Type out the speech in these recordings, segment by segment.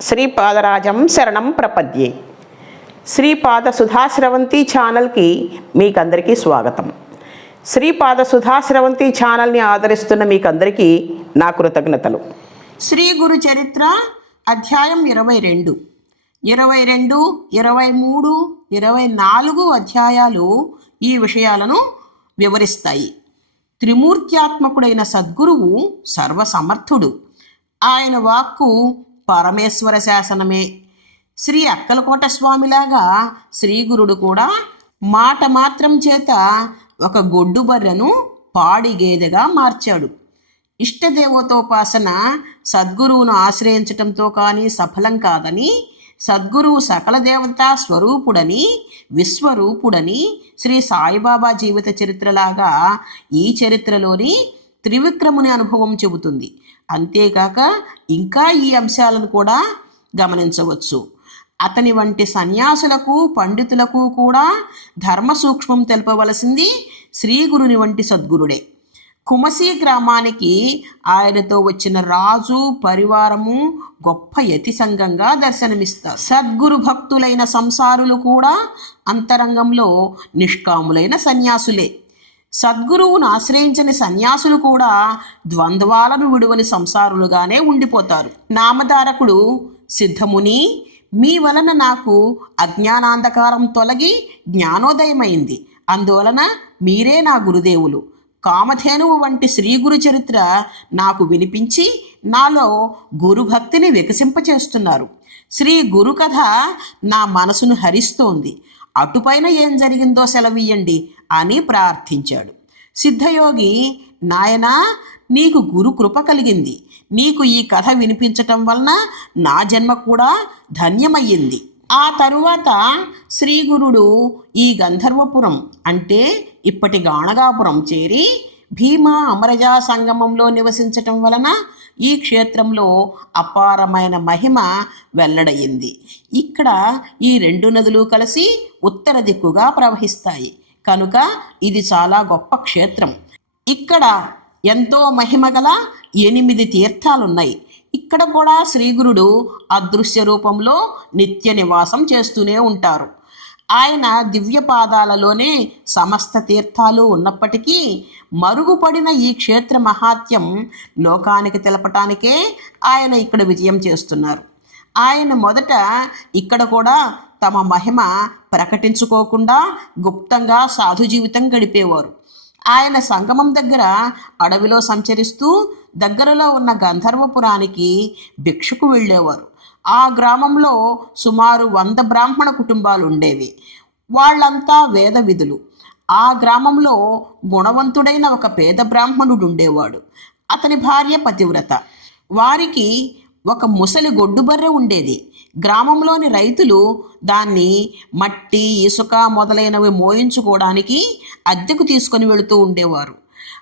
శ్రీపాదరాజం శరణం ప్రపద్యే. శ్రీపాద సుధాశ్రవంతి ఛానల్కి మీకందరికీ స్వాగతం. శ్రీపాద సుధాశ్రవంతి ఛానల్ని ఆదరిస్తున్న మీకందరికీ నా కృతజ్ఞతలు. శ్రీ గురు చరిత్ర అధ్యాయం ఇరవై రెండు. ఇరవై రెండు ఇరవై మూడు ఇరవై నాలుగు అధ్యాయాలు ఈ విషయాలను వివరిస్తాయి. త్రిమూర్త్యాత్మకుడైన సద్గురువు సర్వసమర్థుడు. ఆయన వాక్కు పరమేశ్వర శాసనమే. శ్రీ అక్కలకోట స్వామిలాగా శ్రీగురుడు కూడా మాట మాత్రం చేత ఒక గొడ్డు బర్రెను పాడి గేదెగా మార్చాడు. ఇష్టదేవతోపాసన సద్గురువును ఆశ్రయించటంతో కానీ సఫలం కాదని సద్గురువు సకల దేవతా స్వరూపుడని విశ్వరూపుడని శ్రీ సాయిబాబా జీవిత చరిత్రలాగా ఈ చరిత్రలోని త్రివిక్రముని అనుభవం చెబుతుంది. అంతేకాక ఇంకా ఈ అంశాలను కూడా గమనించవచ్చు. అతని వంటి సన్యాసులకు పండితులకు కూడా ధర్మ సూక్ష్మం తెలపవలసింది శ్రీ గురుని వంటి సద్గురుడే. కుమసి గ్రామానికి ఆయనతో వచ్చిన రాజు పరివారము గొప్ప యతి సంఘంగా దర్శనమిస్తారు. సద్గురు భక్తులైన సంసారులు కూడా అంతరంగంలో నిష్కాములైన సన్యాసులే. సద్గురువును ఆశ్రయించని సన్యాసులు కూడా ద్వంద్వాలను విడువని సంసారులుగానే ఉండిపోతారు. నామధారకుడు సిద్ధముని మీ వలన నాకు అజ్ఞానాంధకారం తొలగి జ్ఞానోదయమైంది. అందువలన మీరే నా గురుదేవులు. కామధేనువు వంటి శ్రీ గురు చరిత్ర నాకు వినిపించి నాలో గురుభక్తిని వికసింపచేస్తున్నారు. శ్రీ గురు కథ నా మనసును హరిస్తోంది. అటుపైన ఏం జరిగిందో సెలవియ్యండి. అని ప్రార్థించాడు. సిద్ధయోగి నాయనా నీకు గురు కృప కలిగింది. నీకు ఈ కథ వినిపించటం వలన నా జన్మ కూడా ధన్యమయ్యింది. ఆ తరువాత శ్రీగురుడు ఈ గంధర్వపురం అంటే ఇప్పటి గాణగాపురం చేరి భీమా అమరజా సంగమంలో నివసించటం వలన ఈ క్షేత్రంలో అపారమైన మహిమ వెల్లడయింది ఇక్కడ ఈ రెండు నదులు కలిసి ఉత్తర దిక్కుగా ప్రవహిస్తాయి. కనుక ఇది చాలా గొప్ప క్షేత్రం. ఇక్కడ ఎంతో మహిమ గల ఎనిమిది తీర్థాలున్నాయి. ఇక్కడ కూడా శ్రీగురుడు అదృశ్య రూపంలో నిత్య నివాసం చేస్తూనే ఉంటారు. ఆయన దివ్య పాదాలలోనే సమస్త తీర్థాలు ఉన్నప్పటికీ మరుగుపడిన ఈ క్షేత్ర మహాత్యం లోకానికి తెలపటానికే ఆయన ఇక్కడ విజయం చేస్తున్నారు. ఆయన మొదట ఇక్కడ కూడా తమ మహిమ ప్రకటించుకోకుండా గుప్తంగా సాధు జీవితం గడిపేవారు. ఆయన సంగమం దగ్గర అడవిలో సంచరిస్తూ దగ్గరలో ఉన్న గంధర్వపురానికి భిక్షకు వెళ్ళేవారు. ఆ గ్రామంలో సుమారు వంద బ్రాహ్మణ కుటుంబాలు ఉండేవి వాళ్ళంతా వేద విధులు. ఆ గ్రామంలో గుణవంతుడైన ఒక పేద బ్రాహ్మణుడు ఉండేవాడు అతని భార్య పతివ్రత. వారికి ఒక ముసలి గొడ్డుబర్రె ఉండేది. గ్రామంలోని రైతులు దాన్ని మట్టి ఇసుక మొదలైనవి మోయించుకోవడానికి అద్దెకు తీసుకొని వెళుతూ ఉండేవారు.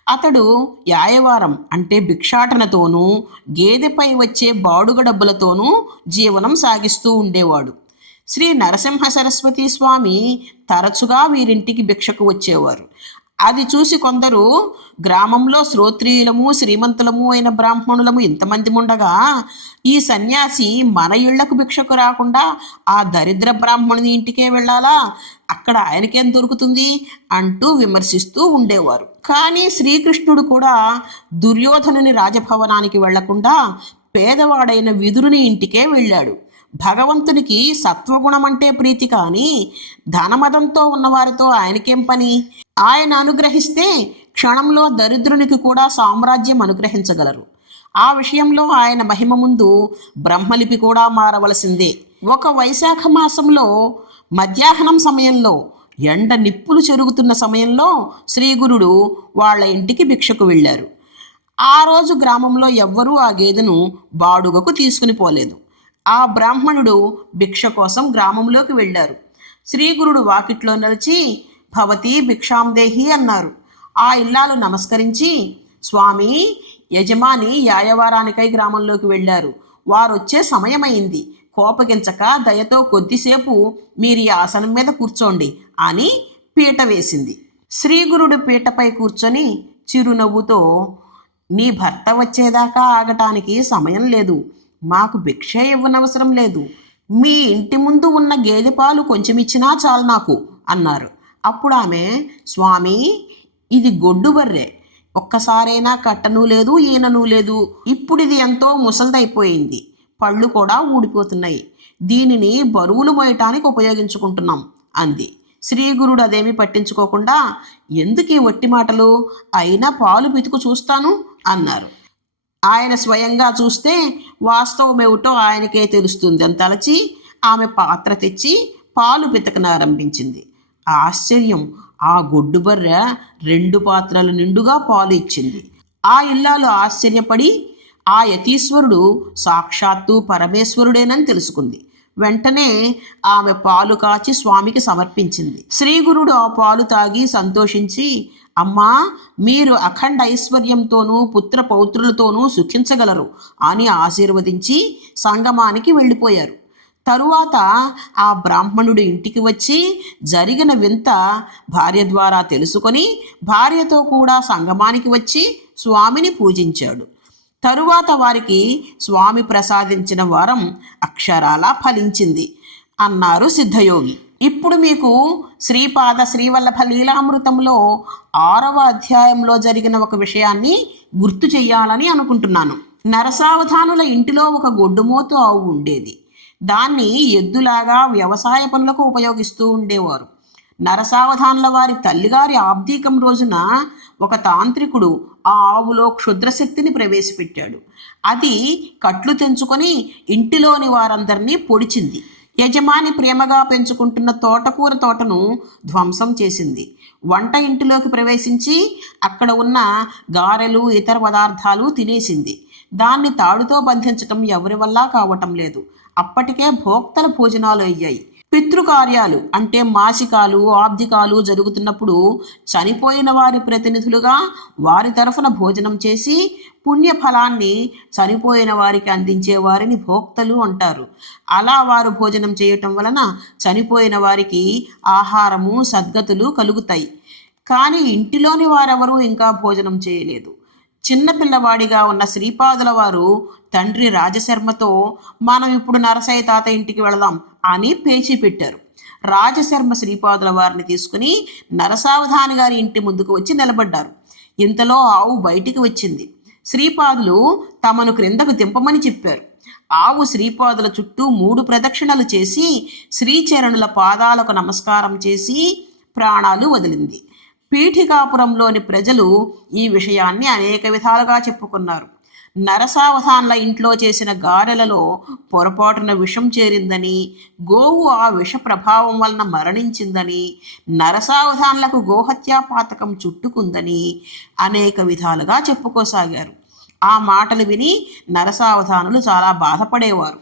అతడు యాయవారం అంటే భిక్షాటనతోనూ గేదెపై వచ్చే బాడుగ డబ్బులతోనూ జీవనం సాగిస్తూ ఉండేవాడు. శ్రీ నరసింహ సరస్వతి స్వామి తరచుగా వీరింటికి భిక్షకు వచ్చేవారు. అది చూసి కొందరు గ్రామంలో శ్రోత్రియులము శ్రీమంతులము అయిన బ్రాహ్మణులము ఇంతమంది ఉండగా ఈ సన్యాసి మన ఇళ్ళకు భిక్షకు రాకుండా ఆ దరిద్ర బ్రాహ్మణుని ఇంటికే వెళ్ళాలా? అక్కడ ఆయనకేం దొరుకుతుంది? అంటూ విమర్శిస్తూ ఉండేవారు. కానీ శ్రీకృష్ణుడు కూడా దుర్యోధనుని రాజభవనానికి వెళ్ళకుండా పేదవాడైన విదురుని ఇంటికే వెళ్ళాడు. భగవంతునికి సత్వగుణం అంటే ప్రీతి కానీ ధనమదంతో ఉన్నవారితో ఆయనకేం పని? ఆయన అనుగ్రహిస్తే క్షణంలో దరిద్రునికి కూడా సామ్రాజ్యం అనుగ్రహించగలరు. ఆ విషయంలో ఆయన మహిమ ముందు బ్రహ్మలిపి కూడా మారవలసిందే. ఒక వైశాఖ మాసంలో మధ్యాహ్నం సమయంలో ఎండ నిప్పులు చెరుగుతున్న సమయంలో శ్రీగురుడు వాళ్ళ ఇంటికి భిక్షకు వెళ్ళారు. ఆ రోజు గ్రామంలో ఎవ్వరూ ఆ గేదెను బాడుగకు తీసుకుని పోలేదు. ఆ బ్రాహ్మణుడు భిక్ష కోసం గ్రామంలోకి వెళ్ళారు. శ్రీగురుడు వాకిట్లో నిలిచి భవతి భిక్షాందేహి అన్నారు. ఆ ఇల్లాలు నమస్కరించి స్వామి యజమాని యాయవారానికై గ్రామంలోకి వెళ్ళారు. వారొచ్చే సమయమైంది. కోపగించక దయతో కొద్దిసేపు మీరు ఈ ఆసనం మీద కూర్చోండి అని పీట వేసింది. శ్రీగురుడు పీటపై కూర్చొని చిరునవ్వుతో నీ భర్త వచ్చేదాకా ఆగటానికి సమయం లేదు. మాకు భిక్ష ఇవ్వనవసరం లేదు. మీ ఇంటి ముందు ఉన్న గేదె పాలు కొంచెం ఇచ్చినా చాలు నాకు అన్నారు. అప్పుడు ఆమె స్వామి ఇది గొడ్డు బర్రె. ఒక్కసారైనా కట్టను లేదు ఈనను లేదు. ఇప్పుడు ఇది ఎంతో ముసలిదైపోయింది. పళ్ళు కూడా ఊడిపోతున్నాయి. దీనిని బరువులు మోయటానికి ఉపయోగించుకుంటున్నాం అంది. శ్రీగురుడు అదేమి పట్టించుకోకుండా ఎందుకు ఈ వట్టి మాటలు? అయినా పాలు పితుకు చూస్తాను అన్నారు. ఆయన స్వయంగా చూస్తే వాస్తవమేమిటో ఆయనకే తెలుస్తుంది. అని తలచి ఆమె పాత్ర తెచ్చి పాలు పితకనారంభించింది ఆశ్చర్యం! ఆ గొడ్డు బర్రె రెండు పాత్రల నిండుగా పాలు ఇచ్చింది. ఆ ఇల్లాలు ఆశ్చర్యపడి ఆ యతీశ్వరుడు సాక్షాత్తు పరమేశ్వరుడేనని తెలుసుకుంది. వెంటనే ఆమె పాలు కాచి స్వామికి సమర్పించింది. శ్రీగురుడు ఆ పాలు తాగి సంతోషించి అమ్మా మీరు అఖండ ఐశ్వర్యంతోనూ పుత్ర పౌత్రులతోనూ సుఖించగలరు అని ఆశీర్వదించి సంగమానికి వెళ్ళిపోయారు. తరువాత ఆ బ్రాహ్మణుడు ఇంటికి వచ్చి జరిగిన వింత భార్య ద్వారా తెలుసుకొని భార్యతో కూడా సంగమానికి వచ్చి స్వామిని పూజించాడు. తరువాత వారికి స్వామి ప్రసాదించిన వరం అక్షరాలా ఫలించింది. అన్నారు సిద్ధయోగి. ఇప్పుడు మీకు శ్రీపాద శ్రీవల్లభ లీలామృతంలో ఆరవ అధ్యాయంలో జరిగిన ఒక విషయాన్ని గుర్తు చెయ్యాలని అనుకుంటున్నాను. నరసావధానుల ఇంటిలో ఒక గొడ్డుమోతు ఆవు ఉండేది. దాన్ని ఎద్దులాగా వ్యవసాయ పనులకు ఉపయోగిస్తూ ఉండేవారు. నరసావధానుల వారి తల్లిగారి ఆబ్దీకం రోజున ఒక తాంత్రికుడు ఆ ఆవులో క్షుద్రశక్తిని ప్రవేశపెట్టాడు. అది కట్లు తెంచుకొని ఇంటిలోని వారందరినీ పొడిచింది. యజమాని ప్రేమగా పెంచుకుంటున్న తోటకూర తోటను ధ్వంసం చేసింది. వంట ఇంటిలోకి ప్రవేశించి అక్కడ ఉన్న గారెలు ఇతర పదార్థాలు తినేసింది. దాన్ని తాడుతో బంధించటం ఎవరి వల్ల కావటం లేదు. అప్పటికే భోక్తల భోజనాలు అయ్యాయి. పితృకార్యాలు అంటే మాసికాలు ఆబ్దికాలు జరుగుతున్నప్పుడు చనిపోయిన వారి ప్రతినిధులుగా వారి తరఫున భోజనం చేసి పుణ్యఫలాన్ని చనిపోయిన వారికి అందించే వారిని భోక్తలు అంటారు. అలా వారు భోజనం చేయటం వలన చనిపోయిన వారికి ఆహారము సద్గతులు కలుగుతాయి. కానీ ఇంటిలోని వారెవరూ ఇంకా భోజనం చేయలేదు. చిన్నపిల్లవాడిగా ఉన్న శ్రీపాదుల వారు తండ్రి రాజశర్మతో మనం ఇప్పుడు నరసయ్య తాత ఇంటికి వెళదాం అని పేచీ పెట్టారు. రాజశర్మ శ్రీపాదుల వారిని తీసుకుని నరసావధాని గారి ఇంటి ముందుకు వచ్చి నిలబడ్డారు. ఇంతలో ఆవు బయటికి వచ్చింది. శ్రీపాదులు తమను క్రిందకు దింపమని చెప్పారు. ఆవు శ్రీపాదుల చుట్టూ మూడు ప్రదక్షిణలు చేసి శ్రీచరణుల పాదాలకు నమస్కారం చేసి ప్రాణాలు వదిలింది. పీఠికాపురంలోని ప్రజలు ఈ విషయాన్ని అనేక విధాలుగా చెప్పుకున్నారు. నరసావధాన్ల ఇంట్లో చేసిన గారెలలో పొరపాటున విషం చేరిందని గోవు ఆ విష ప్రభావం వలన మరణించిందని నరసావధాన్లకు గోహత్యా పాతకం చుట్టుకుందని అనేక విధాలుగా చెప్పుకోసాగారు. ఆ మాటలు విని నరసావధానులు చాలా బాధపడేవారు.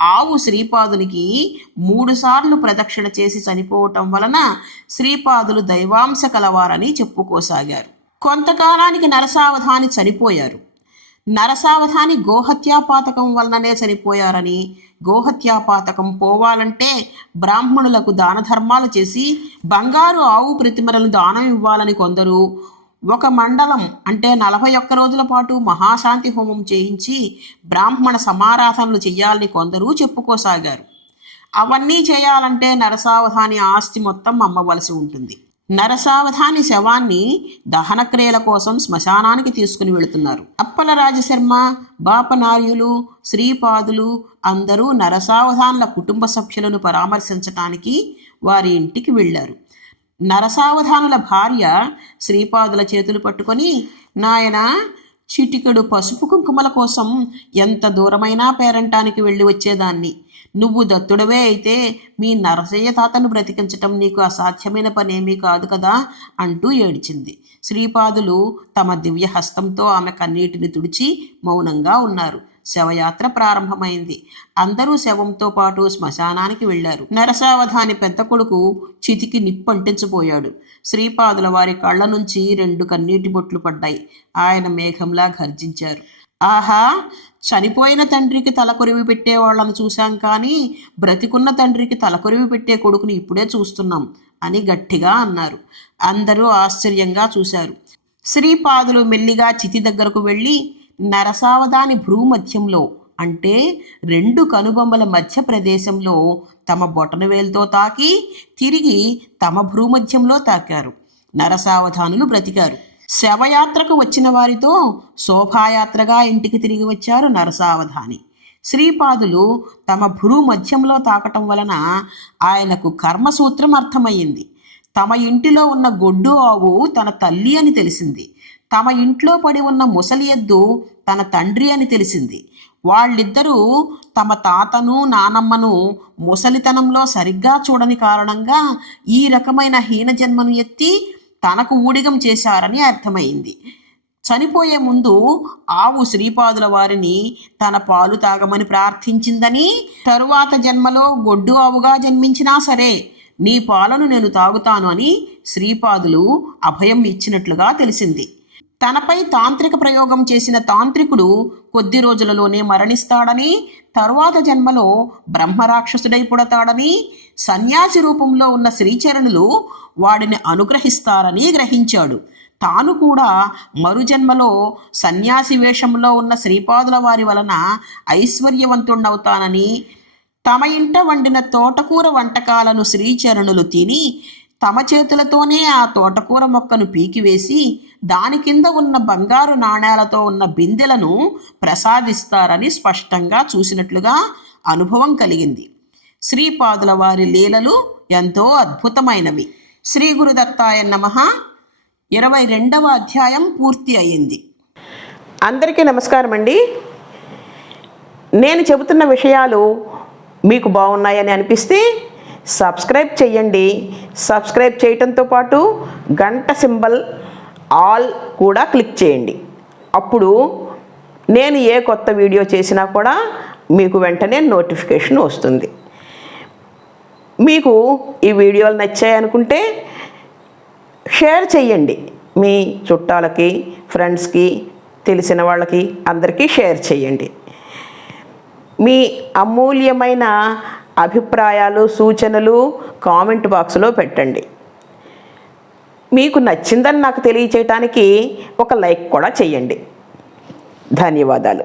ఆవు శ్రీపాదునికి మూడుసార్లు ప్రదక్షిణ చేసి చనిపోవటం వలన శ్రీపాదులు దైవాంశ కలవారని చెప్పుకోసాగారు. కొంతకాలానికి నరసావధాని చనిపోయారు. నరసావధాని గోహత్యాపాతకం వలననే చనిపోయారని గోహత్యాపాతకం పోవాలంటే బ్రాహ్మణులకు దాన ధర్మాలు చేసి బంగారు ఆవు ప్రతిమలను దానం ఇవ్వాలని కొందరు ఒక మండలం అంటే నలభై ఒక్క రోజుల పాటు మహాశాంతి హోమం చేయించి బ్రాహ్మణ సమారాధనలు చేయాలని కొందరు చెప్పుకోసాగారు. అవన్నీ చేయాలంటే నరసావధాని ఆస్తి మొత్తం అమ్మవలసి ఉంటుంది. నరసావధాని శవాన్ని దహనక్రియల కోసం శ్మశానానికి తీసుకుని వెళుతున్నారు. అప్పల రాజశర్మ బాపనార్యులు శ్రీపాదులు అందరూ నరసావధానుల కుటుంబ సభ్యులను పరామర్శించటానికి వారి ఇంటికి వెళ్ళారు. నరసావధానుల భార్య శ్రీపాదుల చేతులు పట్టుకొని నాయన చిటికెడు పసుపు కుంకుమల కోసం ఎంత దూరమైనా పేరంటానికి వెళ్ళి వచ్చేదాన్ని. నువ్వు దత్తుడవే అయితే మీ నరసయ్య తాతను బ్రతికించటం నీకు అసాధ్యమైన పనేమీ కాదు కదా అంటూ ఏడ్చింది. శ్రీపాదులు తమ దివ్య హస్తంతో ఆమె కన్నీటిని తుడిచి మౌనంగా ఉన్నారు. శవయాత్ర ప్రారంభమైంది. అందరూ శవంతో పాటు శ్మశానానికి వెళ్ళారు నరసావధాని పెద్ద కొడుకు చితికి నిప్పంటించిపోయాడు. శ్రీపాదుల వారి కళ్ళ నుంచి రెండు కన్నీటి బొట్లు పడ్డాయి. ఆయన మేఘంలా గర్జించారు. ఆహా! చనిపోయిన తండ్రికి తలకొరివి పెట్టే వాళ్ళను చూశాం కానీ బ్రతికున్న తండ్రికి తలకొరివి పెట్టే కొడుకుని ఇప్పుడే చూస్తున్నాం అని గట్టిగా అన్నారు. అందరూ ఆశ్చర్యంగా చూశారు. శ్రీపాదులు మెల్లిగా చితి దగ్గరకు వెళ్ళి నరసావధాని భ్రూమధ్యంలో అంటే రెండు కనుబొమ్మల మధ్య ప్రదేశంలో తమ బొటనవేలుతో తాకి తిరిగి తమ భ్రూమధ్యంలో తాకారు. నరసావధానులు బ్రతికారు. శవయాత్రకు వచ్చిన వారితో శోభాయాత్రగా ఇంటికి తిరిగి వచ్చారు నరసావధాని. శ్రీపాదులు తమ భ్రూ మధ్యంలో తాకటం వలన ఆయనకు కర్మసూత్రం అర్థమయ్యింది. తమ ఇంటిలో ఉన్న గొడ్డు ఆవు తన తల్లి అని తెలిసింది. తమ ఇంట్లో పడి ఉన్న ముసలి ఎద్దు తన తండ్రి అని తెలిసింది. వాళ్ళిద్దరూ తమ తాతను నానమ్మను ముసలితనంలో సరిగ్గా చూడని కారణంగా ఈ రకమైన హీన జన్మను ఎత్తి తనకు ఊడిగం చేశారని అర్థమైంది. చనిపోయే ముందు ఆవు శ్రీపాదుల వారిని తన పాలు తాగమని ప్రార్థించిందని తరువాత జన్మలో గొడ్డు ఆవుగా జన్మించినా సరే నీ పాలను నేను తాగుతాను అని శ్రీపాదులు అభయం ఇచ్చినట్లుగా తెలిసింది. తనపై తాంత్రిక ప్రయోగం చేసిన తాంత్రికుడు కొద్ది రోజులలోనే మరణిస్తాడని తరువాత జన్మలో బ్రహ్మరాక్షసుడై పుడతాడని సన్యాసి రూపంలో ఉన్న శ్రీచరణులు వాడిని అనుగ్రహిస్తారని గ్రహించాడు. తాను కూడా మరుజన్మలో సన్యాసి వేషంలో ఉన్న శ్రీపాదుల వారి వలన ఐశ్వర్యవంతుణ్ణవుతానని తమ ఇంట వండిన తోటకూర వంటకాలను శ్రీచరణులు తిని తమ చేతులతోనే ఆ తోటకూర మొక్కను పీకివేసి దాని కింద ఉన్న బంగారు నాణేలతో ఉన్న బిందెలను ప్రసాదిస్తారని స్పష్టంగా చూసినట్లుగా అనుభవం కలిగింది. శ్రీపాదుల వారి లీలలు ఎంతో అద్భుతమైనవి. శ్రీ గురుదత్తాయ నమ. ఇరవై రెండవ అధ్యాయం పూర్తి అయింది. అందరికీ నమస్కారం అండి. నేను చెబుతున్న విషయాలు మీకు బాగున్నాయని అనిపిస్తే సబ్స్క్రైబ్ చేయండి సబ్స్క్రైబ్ చేయటంతో పాటు గంట సింబల్ ఆల్ కూడా క్లిక్ చేయండి. అప్పుడు నేను ఏ కొత్త వీడియో చేసినా కూడా మీకు వెంటనే నోటిఫికేషన్ వస్తుంది. మీకు ఈ వీడియోలు నచ్చాయనుకుంటే షేర్ చేయండి. మీ చుట్టాలకి ఫ్రెండ్స్కి తెలిసిన వాళ్ళకి అందరికీ షేర్ చేయండి. మీ అమూల్యమైన అభిప్రాయాలు సూచనలు కామెంట్ బాక్స్లో పెట్టండి. మీకు నచ్చిందని నాకు తెలియచేయటానికి ఒక లైక్ కూడా చేయండి. ధన్యవాదాలు.